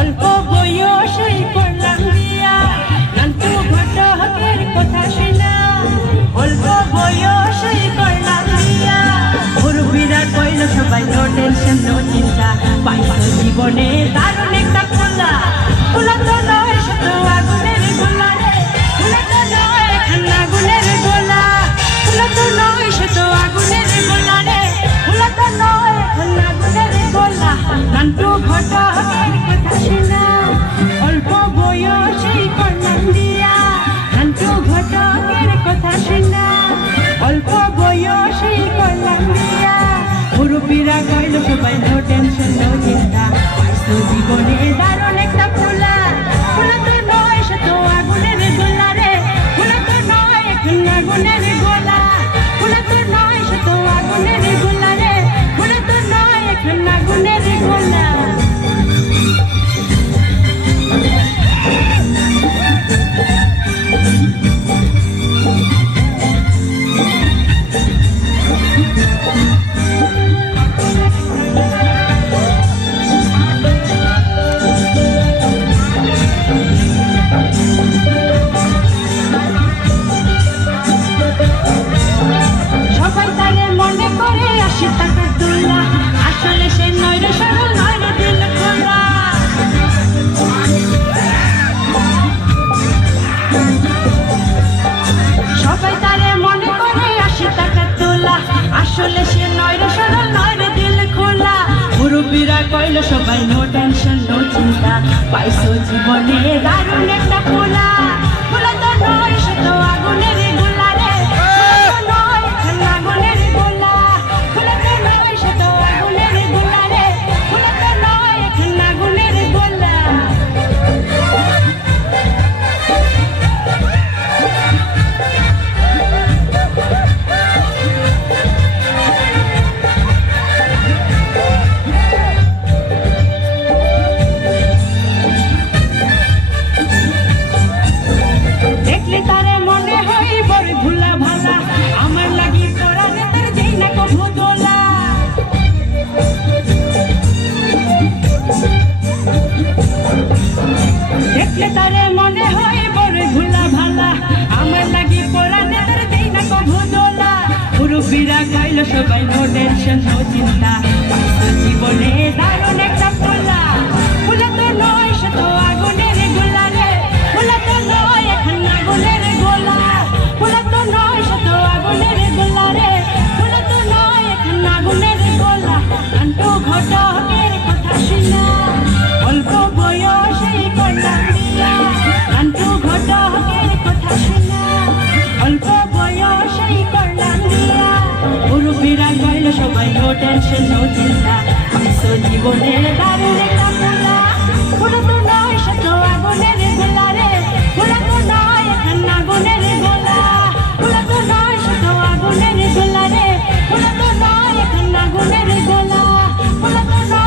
অল্প বয়সে করলাম বিয়া, নান্টু ঘটকের কথা শুনা অল্প বয়সে করলাম বিয়া। মুরব্বিরা কইল সবাই নো টেনশন নো চিন্তা, পাইছো জীবনে দারুণ একটা খোলা। খোলা তো নয় শত আগুনের গোলা রে, খোলা তো নয় এখন আগুনের গোলা। খোলা তো নয় শত আগুনের গোলা রে, খোলা তো নয় এখন আগুনের গোলা। নান্টু ঘটকের কথা শুনা অল্প বয়সেই করলাম বিয়া, নান্টু ঘটকের কথা শুনা অল্প বয়সেই করলাম বিয়া। মুরব্বিরা কইল সবাই নো টেনশন নো চিন্তা, পাইছো জীবনে দারুণ একটা খোলা। খোলা তো নয় শত আগুনের গোলা রে, খোলা তো নয় এখন আগুনের গোলা। খোলা তো নয় শত আগুনের গোলা রে, খোলা তো নয় এখন আগুনের গোলা। সবাই তারে মনে করে ৮০ টাকার দোলা, আসলে সে নয় রে সরল নয় রে দিল খোলা। সবাই তারে মনে করে ৮০ টাকার দোলা, আসলে সে নয় রে সরল নয় রে দিল খোলা। মুরব্বিরা কইল সবাই নো টেনশন নো চিন্তা, পাইছো জীবনে দারুণ একটা খোলা। খোলা তো নয় শত আগুনের গোলা রে, খোলা তো নয় এখন আগুনের গোলা। খোলা তো নয় শত আগুনের গোলা রে, খোলা তো নয় এখন আগুনের গোলা। দেখলে তারে মনে হয় বড় ভুলা ভালা, আমার লাগি পরানে তার যেই না কভু দোলা। দেখলে তারে মনে হয় বড় ভুলা ভালা, আমার লাগি পরানে তার যেই না কভু দোলা। মুরব্বিরা কইল সবাই নো টেনশন নো চিন্তা, পাইছো জীবনে দারুণ একটা খোলা। খোলা তো নয় শত আগুনের গোলা রে, খোলা তো নয় এখন আগুনের গোলা। খোলা তো নয় শত আগুনের গোলা রে, খোলা তো নয় এখন আগুনের গোলা। নান্টু ঘটকের কথা শুনা অল্প বয়সেই করলাম বিয়া, নান্টু ঘটকের কথা শুনা অল্প বয়সেই করলাম বিয়া। মুরব্বিরা কইল সবাই নো টেনশন নো চিন্তা, পাইছো জীবনে দারুণ একটা খোলা। খোলা তো নয় শত আগুনের গোলা রে, খোলা তো নয় এখন আগুনের গোলা। খোলা তো নয় শত আগুনের গোলা রে, খোলা তো নয় এখন আগুনের গোলা। খোলা তো নয়